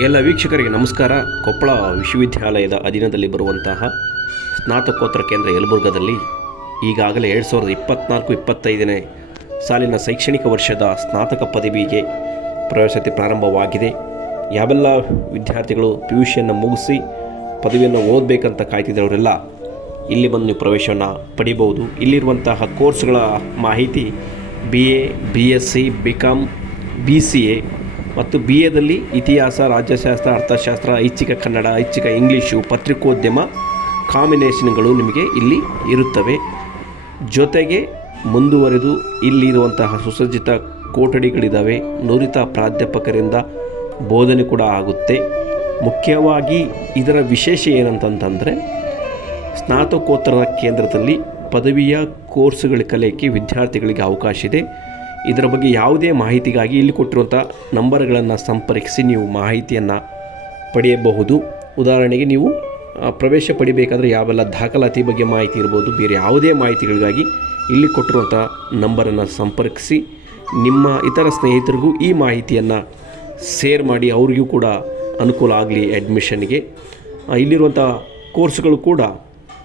ಎಲ್ಲ ವೀಕ್ಷಕರಿಗೆ ನಮಸ್ಕಾರ. ಕೊಪ್ಪಳ ವಿಶ್ವವಿದ್ಯಾಲಯದ ಅಧೀನದಲ್ಲಿ ಬರುವಂತಹ ಸ್ನಾತಕೋತ್ತರ ಕೇಂದ್ರ ಯಲಬುರ್ಗದಲ್ಲಿ ಈಗಾಗಲೇ ಎರಡು ಸಾವಿರದ ಇಪ್ಪತ್ನಾಲ್ಕು, ಇಪ್ಪತ್ತೈದನೇ ಸಾಲಿನ ಶೈಕ್ಷಣಿಕ ವರ್ಷದ ಸ್ನಾತಕ ಪದವಿಗೆ ಪ್ರವೇಶತೆ ಪ್ರಾರಂಭವಾಗಿದೆ. ಯಾವೆಲ್ಲ ವಿದ್ಯಾರ್ಥಿಗಳು ಪಿ ಯು ಸಿಯನ್ನು ಮುಗಿಸಿ ಪದವಿಯನ್ನು ಓದಬೇಕಂತ ಕಾಯ್ತಿದ್ದವರೆಲ್ಲ ಇಲ್ಲಿ ಬಂದು ನೀವು ಪ್ರವೇಶವನ್ನು ಪಡಿಬೋದು ಇಲ್ಲಿರುವಂತಹ ಕೋರ್ಸ್ಗಳ ಮಾಹಿತಿ B A, B S C, B com B C A ಮತ್ತು ಬಿ ಎದಲ್ಲಿ ಇತಿಹಾಸ, ರಾಜ್ಯಶಾಸ್ತ್ರ, ಅರ್ಥಶಾಸ್ತ್ರ, ಐಚ್ಛಿಕ ಕನ್ನಡ, ಐಚ್ಛಿಕ ಇಂಗ್ಲೀಷು, ಪತ್ರಿಕೋದ್ಯಮ ಕಾಂಬಿನೇಷನ್ಗಳು ನಿಮಗೆ ಇಲ್ಲಿ ಇರುತ್ತವೆ. ಜೊತೆಗೆ ಮುಂದುವರೆದು ಇಲ್ಲಿರುವಂತಹ ಸುಸಜ್ಜಿತ ಕೊಠಡಿಗಳಿದ್ದಾವೆ ನುರಿತ ಪ್ರಾಧ್ಯಾಪಕರಿಂದ ಬೋಧನೆ ಕೂಡ ಆಗುತ್ತೆ. ಮುಖ್ಯವಾಗಿ ಇದರ ವಿಶೇಷ ಏನಂತಂತಂದರೆ, ಸ್ನಾತಕೋತ್ತರ ಕೇಂದ್ರದಲ್ಲಿ ಪದವಿಯ ಕೋರ್ಸುಗಳ ಕಲಿಯಕ್ಕೆ ವಿದ್ಯಾರ್ಥಿಗಳಿಗೆ ಅವಕಾಶ ಇದೆ. ಇದರ ಬಗ್ಗೆ ಯಾವುದೇ ಮಾಹಿತಿಗಾಗಿ ಇಲ್ಲಿ ಕೊಟ್ಟಿರುವಂಥ ನಂಬರ್ಗಳನ್ನು ಸಂಪರ್ಕಿಸಿ ನೀವು ಮಾಹಿತಿಯನ್ನು ಪಡೆಯಬಹುದು. ಉದಾಹರಣೆಗೆ ನೀವು ಪ್ರವೇಶ ಪಡಿಬೇಕಾದ್ರೆ ಯಾವೆಲ್ಲ ದಾಖಲಾತಿ ಬಗ್ಗೆ ಮಾಹಿತಿ ಇರ್ಬೋದು, ಬೇರೆ ಯಾವುದೇ ಮಾಹಿತಿಗಳಿಗಾಗಿ ಇಲ್ಲಿ ಕೊಟ್ಟಿರುವಂಥ ನಂಬರನ್ನು ಸಂಪರ್ಕಿಸಿ ನಿಮ್ಮ ಇತರ ಸ್ನೇಹಿತರಿಗೂ ಈ ಮಾಹಿತಿಯನ್ನು ಶೇರ್ ಮಾಡಿ ಅವ್ರಿಗೂ ಕೂಡ ಅನುಕೂಲ ಆಗಲಿ ಅಡ್ಮಿಷನ್ಗೆ. ಇಲ್ಲಿರುವಂಥ ಕೋರ್ಸ್ಗಳು ಕೂಡ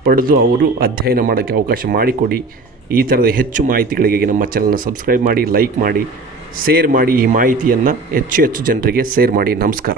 ಪಡೆದು ಅವರು ಅಧ್ಯಯನ ಮಾಡೋಕ್ಕೆ ಅವಕಾಶ ಮಾಡಿಕೊಡಿ. ಈ ಥರದ ಹೆಚ್ಚು ಮಾಹಿತಿಗಳಿಗೆ ನಮ್ಮ ಚಾನಲ್ನ ಸಬ್ಸ್ಕ್ರೈಬ್ ಮಾಡಿ, ಲೈಕ್ ಮಾಡಿ, ಶೇರ್ ಮಾಡಿ ಈ ಮಾಹಿತಿಯನ್ನು ಹೆಚ್ಚು ಹೆಚ್ಚು ಜನರಿಗೆ ಶೇರ್ ಮಾಡಿ. ನಮಸ್ಕಾರ.